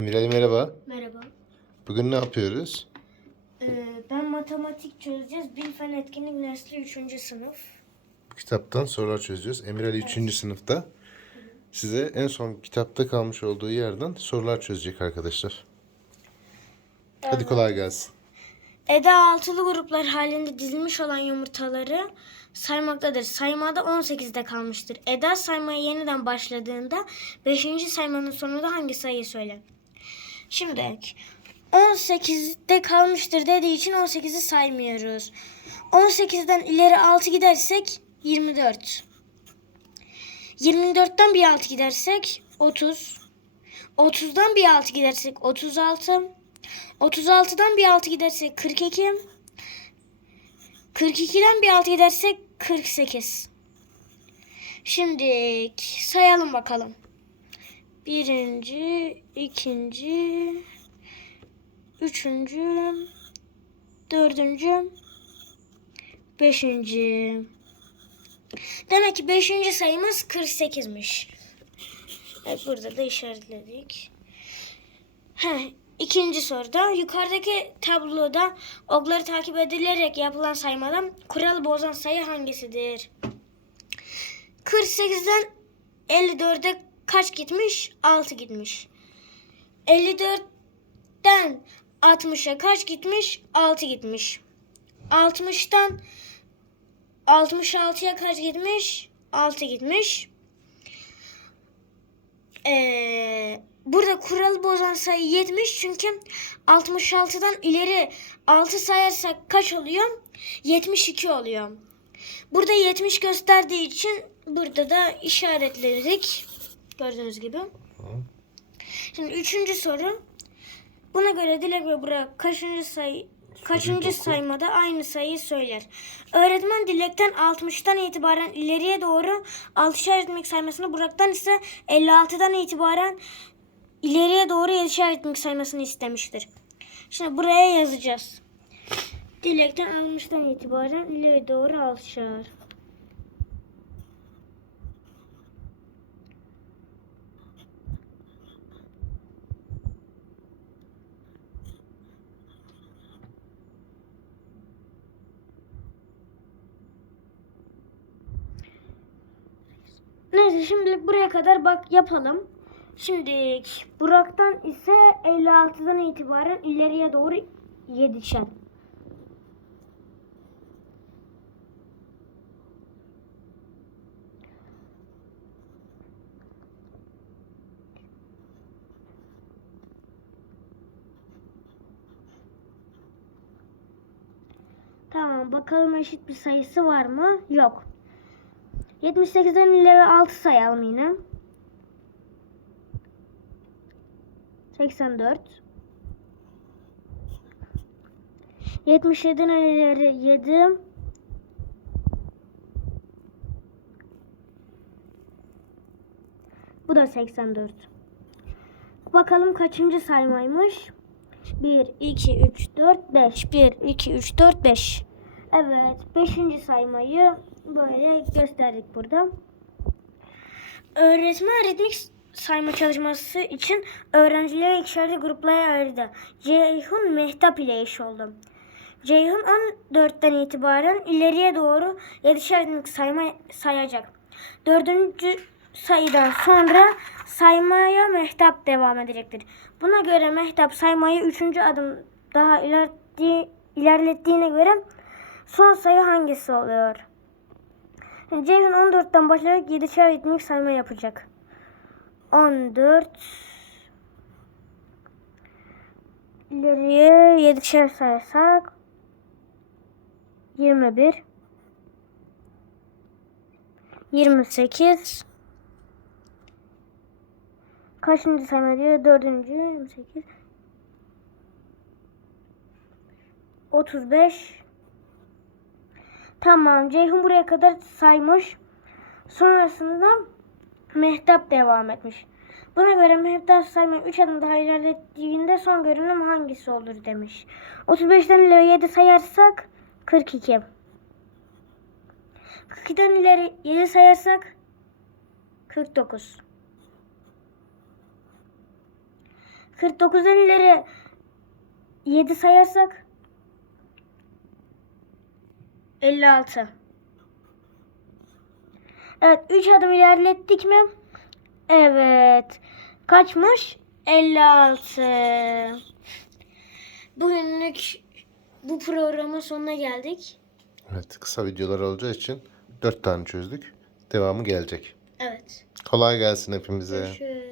Mirali merhaba. Merhaba. Bugün ne yapıyoruz? Ee, ben matematik çözeceğiz. Bil Fen Etkinlik Nesli 3. sınıf. Bu kitaptan sorular çözeceğiz. Emir Ali 3. sınıfta size en son kitapta kalmış olduğu yerden sorular çözecek arkadaşlar. Hadi kolay gelsin. Eda altılı gruplar halinde dizilmiş olan yumurtaları saymaktadır. Saymada 18'de kalmıştır. Eda saymaya yeniden başladığında 5. saymanın sonunda hangi sayıyı söyler? Şimdi 18'de kalmıştır dediği için 18'i saymıyoruz. 18'den ileri 6 gidersek 24. 24'ten bir 6 gidersek 30. 30'dan bir 6 gidersek 36. 36'dan bir 6 gidersek 42. 42'den bir 6 gidersek 48. Şimdi sayalım bakalım. Birinci, ikinci, üçüncü, dördüncü, beşinci. Demek ki beşinci sayımız 48'miş. Evet, burada da işaretledik. Heh, ikinci soruda yukarıdaki tabloda okları takip edilerek yapılan saymadan kuralı bozan sayı hangisidir? 48'den 54'e kaç gitmiş? 6 gitmiş. 54'ten 60'a kaç gitmiş? 6 gitmiş. 60'tan 66'ya kaç gitmiş? 6 gitmiş. Ee, burada kuralı bozan sayı 70 çünkü 66'dan ileri 6 sayarsak kaç oluyor? 72 oluyor. Burada 70 gösterdiği için burada da işaretledik. Gördüğünüz gibi. Şimdi üçüncü soru. Buna göre Dilek ve Burak kaçıncı sayı kaçıncı saymada aynı sayıyı söyler. Öğretmen Dilek'ten 60'tan itibaren ileriye doğru 6'şer ritmik saymasını Burak'tan ise 56'dan itibaren ileriye doğru 7'şer ritmik saymasını istemiştir. Şimdi buraya yazacağız. Dilek'ten 60'tan itibaren ileriye doğru 6'şer. Neyse şimdilik buraya kadar bak yapalım. Şimdi Burak'tan ise 56'dan itibaren ileriye doğru 7'şer. Tamam bakalım eşit bir sayısı var mı? Yok. 78'den ileri 6 sayalım yine. 84 77'den ileri 7 Bu da 84. Bakalım kaçıncı saymaymış? 1, 2, 3, 4, 5. 1, 2, 3, 4, 5. Evet. 5. saymayı böyle gösterdik burada. Öğretmen ritmik sayma çalışması için öğrencileri ikişerli gruplara ayırdı. Ceyhun Mehtap ile eş oldu. Ceyhun 14'ten itibaren ileriye doğru 7'şer ritmik sayma sayacak. Dördüncü sayıdan sonra saymaya Mehtap devam edecektir. Buna göre Mehtap saymayı üçüncü adım daha ilerlettiği, ilerlettiğine göre son sayı hangisi oluyor? Ceyhun 14'ten başlayarak 7'şer ritmik sayma yapacak. 14 ileriye 7'şer sayarsak 21 28 Kaçıncı sayma diyor? Dördüncü 28 35 Tamam. Ceyhun buraya kadar saymış. Sonrasında Mehtap devam etmiş. Buna göre Mehtap saymayı 3 adım daha ilerlettiğinde son görünüm hangisi olur demiş. 35'ten ileri 7 sayarsak 42. 42'den ileri 7 sayarsak 49. 49'dan ileri 7 sayarsak 56. Evet 3 adım ilerlettik mi? Evet. Kaçmış? 56. Bugünlük bu programın sonuna geldik. Evet kısa videolar olacağı için 4 tane çözdük. Devamı gelecek. Evet. Kolay gelsin hepimize. Görüşürüz.